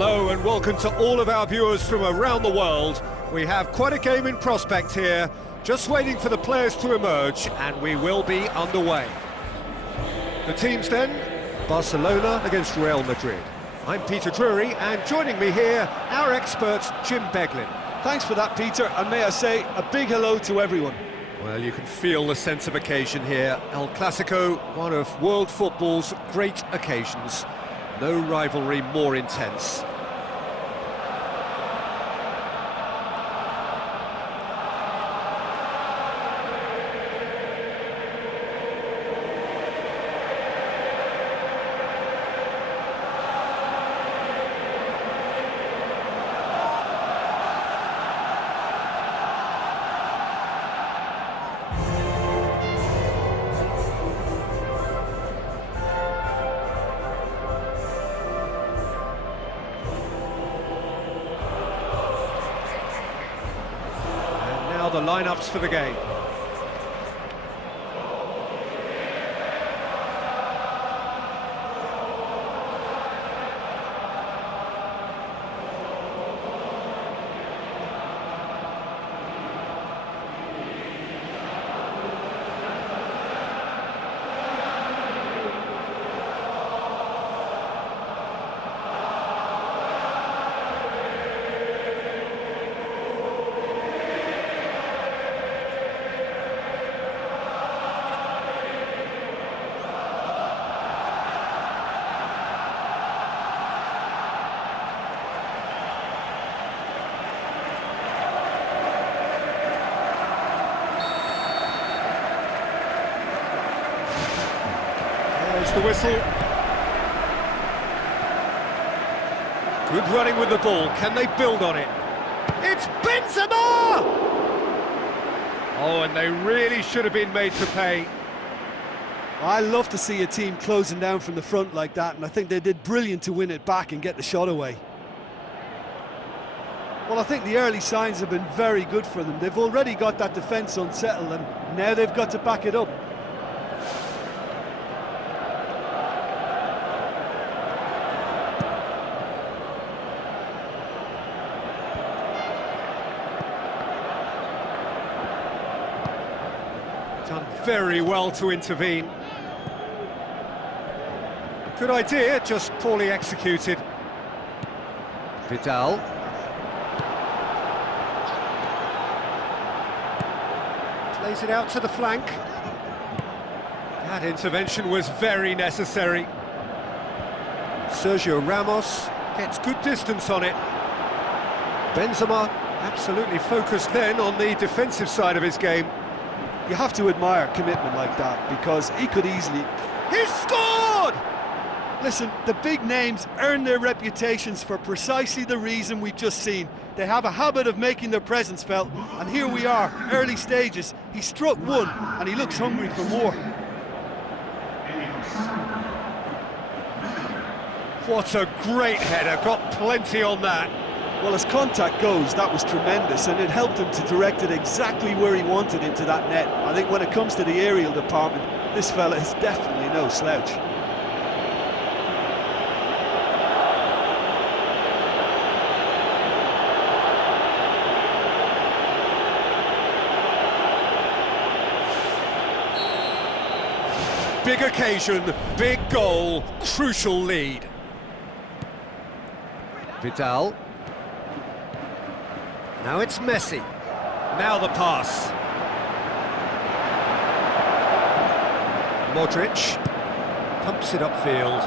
Hello and welcome to all of our viewers from around the world. We have quite a game in prospect here, just waiting for the players to emerge, and we will be underway. The teams then, Barcelona against Real Madrid. I'm Peter Drury, and joining me here, our expert Jim Beglin. Thanks for that, Peter, and may I say a big hello to everyone. Well, you can feel the sense of occasion here. El Clasico, one of world football's great occasions. No rivalry more intense. The lineups for the game. There's the whistle. Good running with the ball. Can they build on it? It's Benzema! Oh, and they really should have been made to pay. I love to see a team closing down from the front like that, and I think they did brilliant to win it back and get the shot away. Well, I think the early signs have been very good for them. They've already got that defence unsettled, and now they've got to back it up. Done very well to intervene. Good idea, just poorly executed. Vidal. Plays it out to the flank. That intervention was very necessary. Sergio Ramos gets good distance on it. Benzema absolutely focused then on the defensive side of his game. You have to admire commitment like that, because he could easily... He's scored! Listen, the big names earn their reputations for precisely the reason we've just seen. They have a habit of making their presence felt, and here we are, early stages. He struck one, and he looks hungry for more. What a great header, got plenty on that. Well, as contact goes, that was tremendous, and it helped him to direct it exactly where he wanted into that net. I think when it comes to the aerial department, this fella is definitely no slouch. Big occasion, big goal, crucial lead. Vidal. Now it's Messi. Now the pass. Modric pumps it upfield.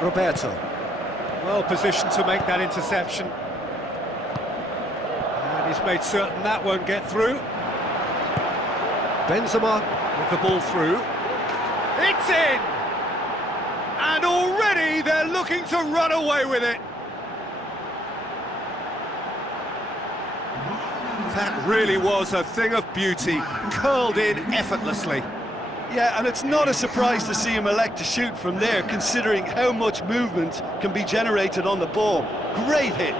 Roberto. Well positioned to make that interception. And he's made certain that won't get through. Benzema with the ball through. It's in! And already they're looking to run away with it. That really was a thing of beauty, curled in effortlessly. Yeah, and it's not a surprise to see him elect to shoot from there, considering how much movement can be generated on the ball. Great hit.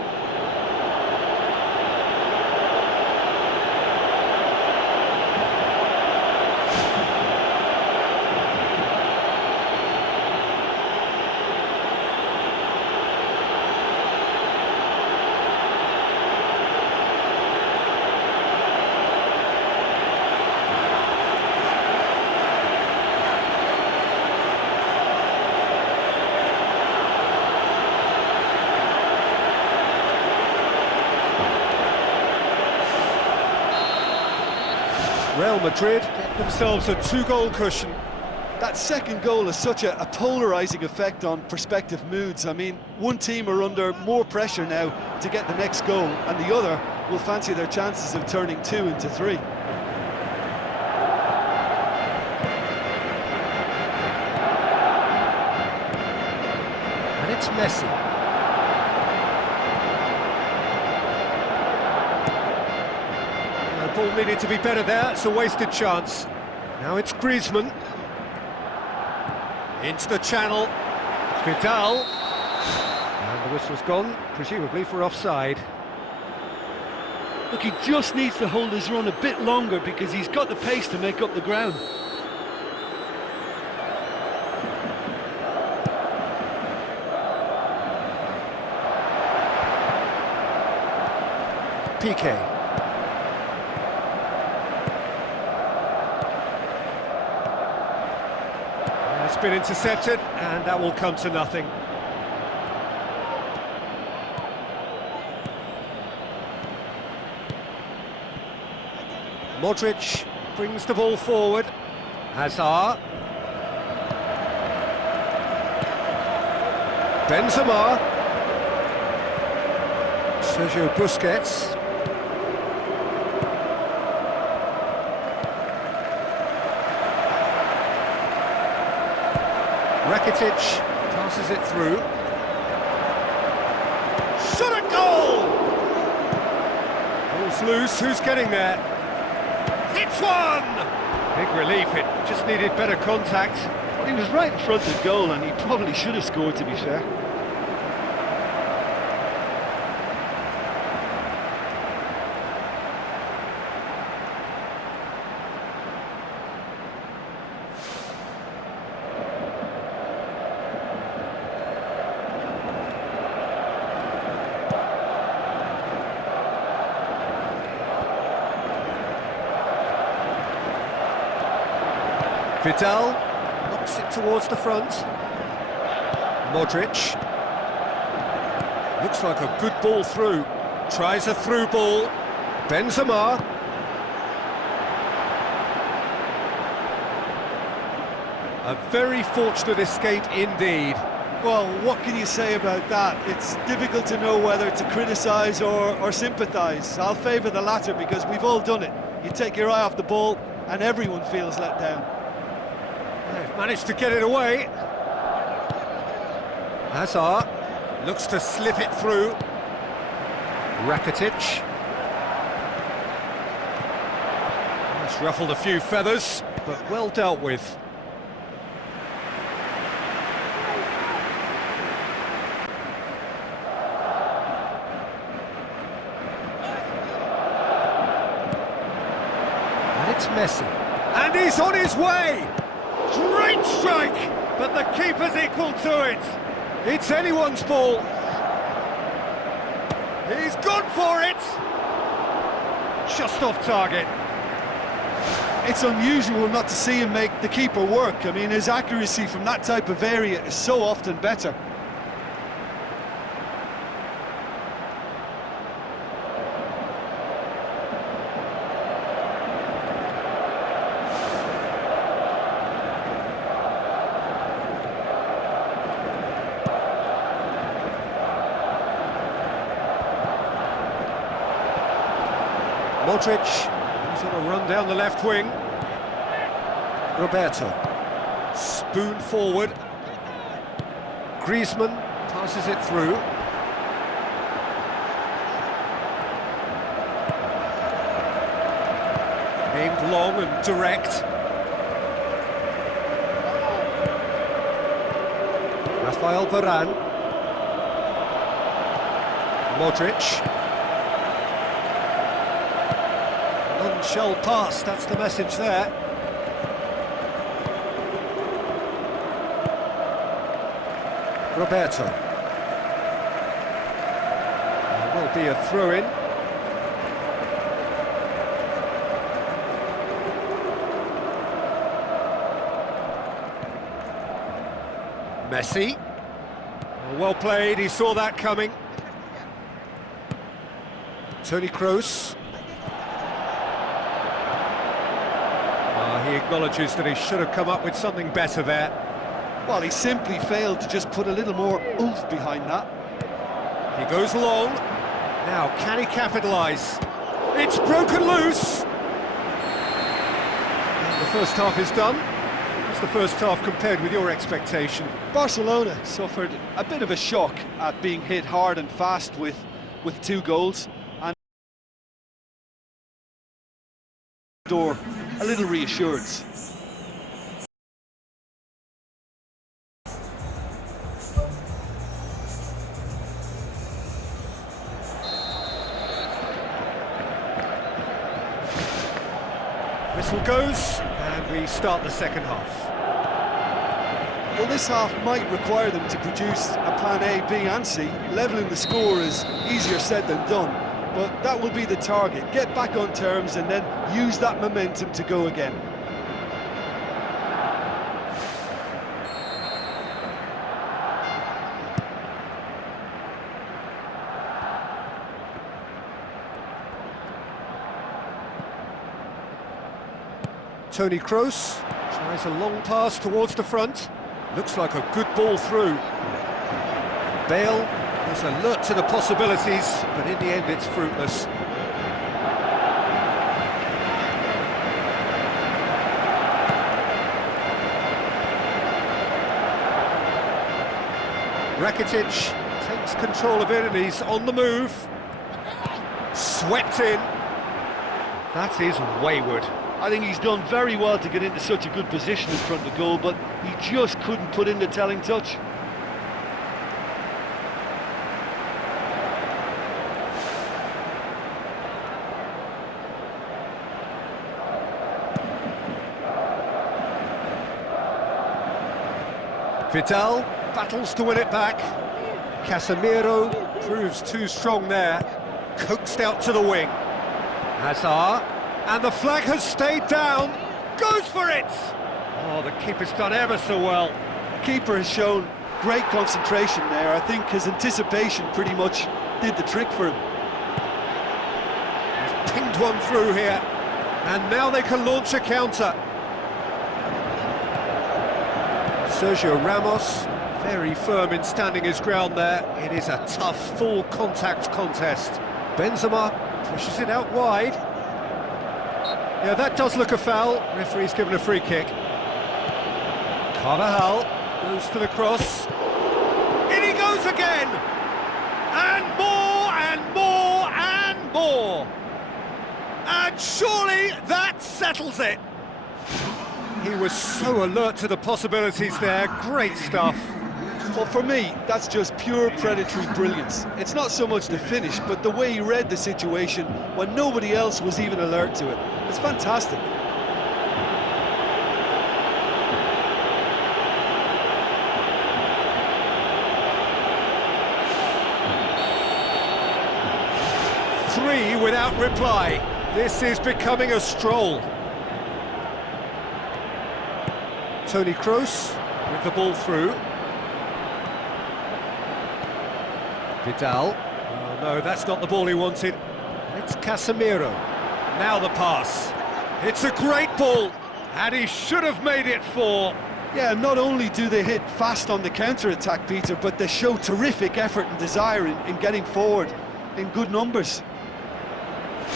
Real Madrid get themselves a 2-goal cushion. That second goal has such a polarising effect on prospective moods. I mean, one team are under more pressure now to get the next goal, and the other will fancy their chances of turning 2 into 3. And it's Messi. The ball needed to be better there, it's a wasted chance. Now it's Griezmann. Into the channel, Vidal. And the whistle's gone, presumably for offside. Look, he just needs to hold his run a bit longer because he's got the pace to make up the ground. Piqué. It's been intercepted, and that will come to nothing. Modric brings the ball forward. Hazard. Benzema. Sergio Busquets. Rakitic passes it through. Shot at goal! Ball's loose, who's getting there? Hits one! Big relief, it just needed better contact. Well, he was right in front of goal and he probably should have scored, to be fair. Vidal knocks it towards the front. Modric. Looks like a good ball through. Tries a through ball. Benzema. A very fortunate escape indeed. Well, what can you say about that? It's difficult to know whether to criticise or sympathise. I'll favour the latter because we've all done it. You take your eye off the ball and everyone feels let down. They've managed to get it away. Hazard looks to slip it through. Rakitic. That's ruffled a few feathers, but well dealt with. And it's Messi. And he's on his way! Great strike, but the keeper's equal to it. It's anyone's ball. He's gone for it. Just off target. It's unusual not to see him make the keeper work. I mean, his accuracy from that type of area is so often better. Modric, he's on a run down the left wing. Roberto, spoon forward. Griezmann passes it through. Aimed long and direct. Rafael Varane. Modric. None shall pass, that's the message there. Roberto. There will be a throw-in. Messi. Well played, he saw that coming. Toni Kroos. acknowledges that he should have come up with something better there. Well, he simply failed to just put a little more oomph behind that. He goes long. Now, can he capitalise? It's broken loose! And the first half is done. What's the first half compared with your expectation? Barcelona suffered a bit of a shock at being hit hard and fast with 2 goals. And door a little reassurance. Whistle goes, and we start the second half. Well, this half might require them to produce a plan A, B and C. Levelling the score is easier said than done, but that will be the target. Get back on terms and then use that momentum to go again. Toni Kroos tries a long pass towards the front. Looks like a good ball through. Bale is alert to the possibilities, but in the end it's fruitless. Rakitic takes control of it and he's on the move. Swept in. That is wayward. I think he's done very well to get into such a good position in front of goal, but he just couldn't put in the telling touch. Vidal battles to win it back. Casemiro proves too strong there. Coaxed out to the wing. Hazard. And the flag has stayed down. Goes for it! Oh, the keeper's done ever so well. The keeper has shown great concentration there. I think his anticipation pretty much did the trick for him. He's pinged one through here. And now they can launch a counter. Sergio Ramos, very firm in standing his ground there. It is a tough, full contact contest. Benzema pushes it out wide. Yeah, that does look a foul. Referee's given a free kick. Carvajal goes for the cross. In he goes again! And more, and more, and more! And surely that settles it! He was so alert to the possibilities there. Great stuff. Well, for me, that's just pure predatory brilliance. It's not so much the finish, but the way he read the situation when nobody else was even alert to it. It's fantastic. Three without reply. This is becoming a stroll. Toni Kroos with the ball through. Vidal. Oh no, that's not the ball he wanted. It's Casemiro. Now the pass. It's a great ball, and he should have made it 4. Yeah, not only do they hit fast on the counter-attack, Peter, but they show terrific effort and desire in getting forward in good numbers.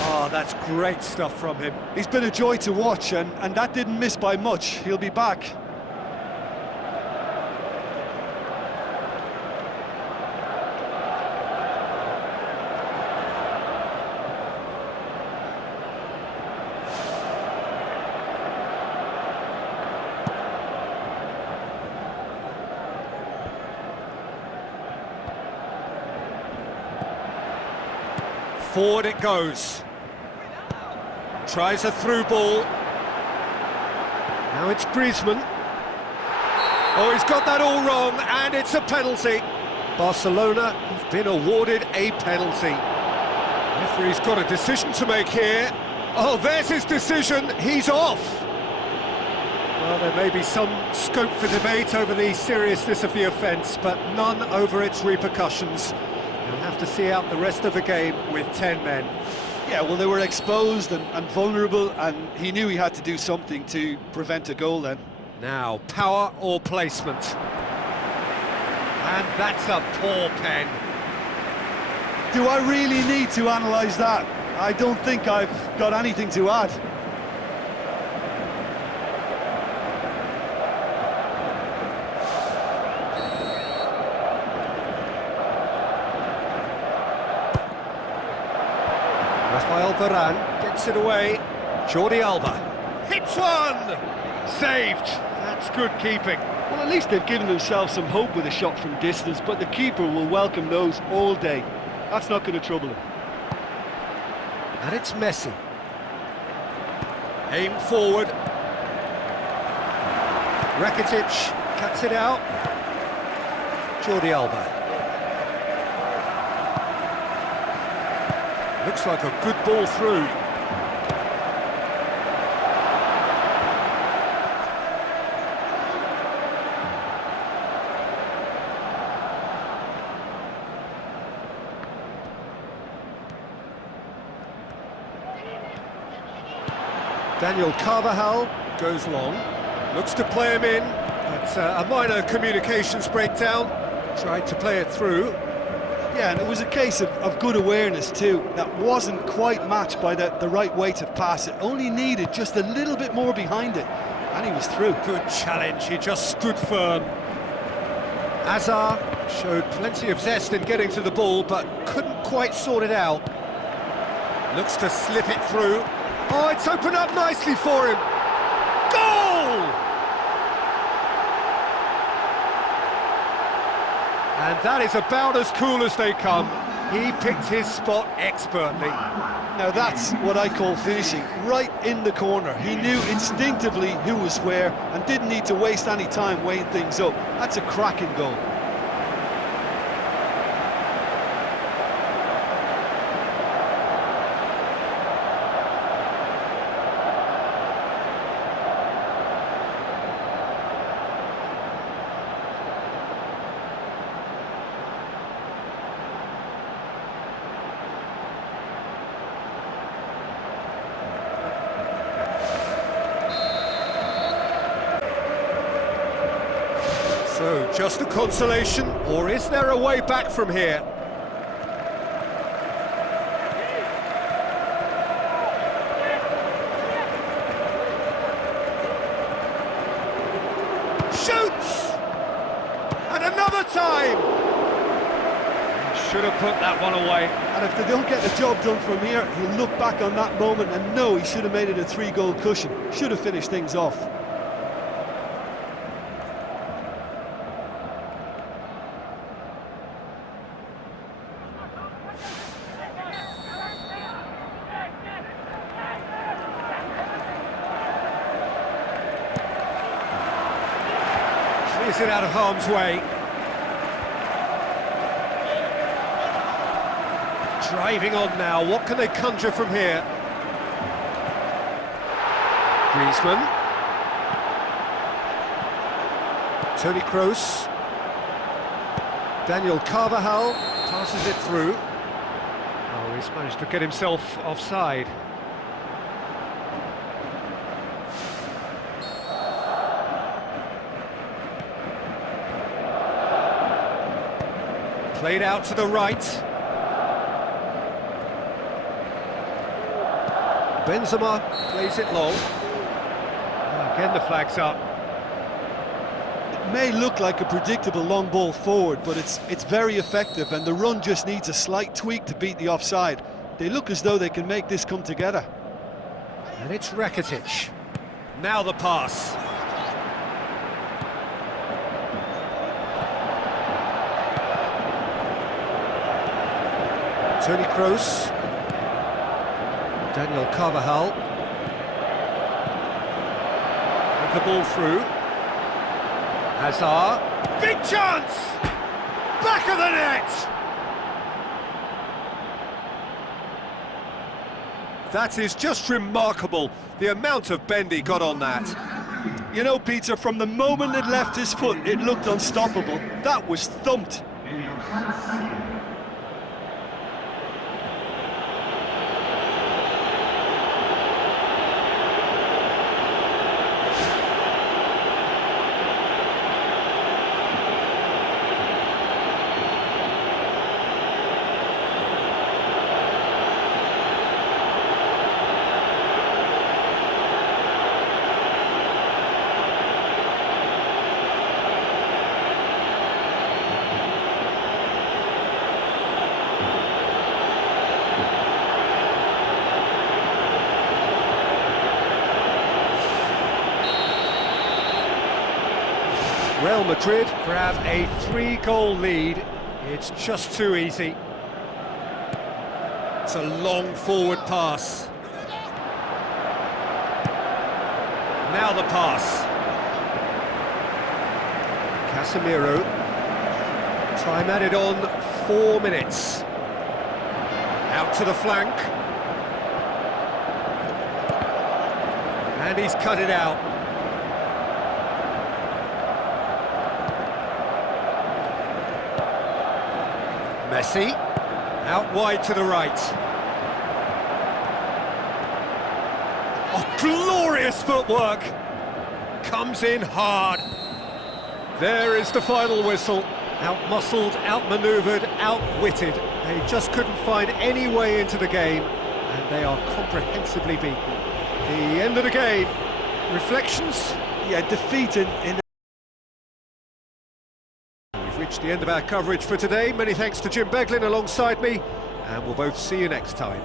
Oh, that's great stuff from him. He's been a joy to watch, and that didn't miss by much. He'll be back. Forward it goes. Tries a through ball. Now it's Griezmann. Oh, he's got that all wrong, and it's a penalty. Barcelona have been awarded a penalty. Referee's got a decision to make here. Oh, there's his decision. He's off. Well, there may be some scope for debate over the seriousness of the offence, but none over its repercussions. He'll have to see out the rest of the game with 10 men. Yeah, well, they were exposed and vulnerable, and he knew he had to do something to prevent a goal then. Now, power or placement? And that's a poor pen. Do I really need to analyse that? I don't think I've got anything to add. Rafael Varane gets it away. Jordi Alba hits one! Saved! That's good keeping. Well, at least they've given themselves some hope with a shot from distance, but the keeper will welcome those all day. That's not going to trouble him. And it's Messi. Aim forward. Rakitic cuts it out. Jordi Alba. Looks like a good ball through. Daniel Carvajal goes long, looks to play him in, but a minor communications breakdown, tried to play it through. Yeah, and it was a case of good awareness too. That wasn't quite matched by the right weight of pass. It only needed just a little bit more behind it, and he was through. Good challenge, he just stood firm. Azar showed plenty of zest in getting to the ball, but couldn't quite sort it out. Looks to slip it through. Oh, it's opened up nicely for him. Goal! And that is about as cool as they come. He picked his spot expertly. Now that's what I call finishing, right in the corner. He knew instinctively who was where and didn't need to waste any time weighing things up. That's a cracking goal. So, just a consolation, or is there a way back from here? Shoots! And another time! Should have put that one away. And if they don't get the job done from here, he'll look back on that moment and know he should have made it a 3-goal cushion. Should have finished things off. Is it out of harm's way? Driving on now, what can they conjure from here? Griezmann. Toni Kroos. Daniel Carvajal passes it through. Oh, he's managed to get himself offside. Played out to the right. Benzema plays it long. Again the flag's up. It may look like a predictable long ball forward, but it's very effective, and the run just needs a slight tweak to beat the offside. They look as though they can make this come together. And it's Rakitic. Now the pass. Toni Kroos. Daniel Carvajal. With the ball through. Hazard. Big chance! Back of the net! That is just remarkable, the amount of bend he got on that. You know, Peter, from the moment it left his foot, it looked unstoppable. That was thumped. Real Madrid grab a 3-goal lead. It's just too easy. It's a long forward pass. Now the pass. Casemiro. Time added on 4 minutes. Out to the flank. And he's cut it out. Messi. Out wide to the right. Oh, glorious footwork! Comes in hard. There is the final whistle. Out-muscled, out-manoeuvred, outwitted. They just couldn't find any way into the game, and they are comprehensively beaten. The end of the game. Reflections? Yeah, defeat in We've reached the end of our coverage for today. Many thanks to Jim Beglin alongside me, and we'll both see you next time.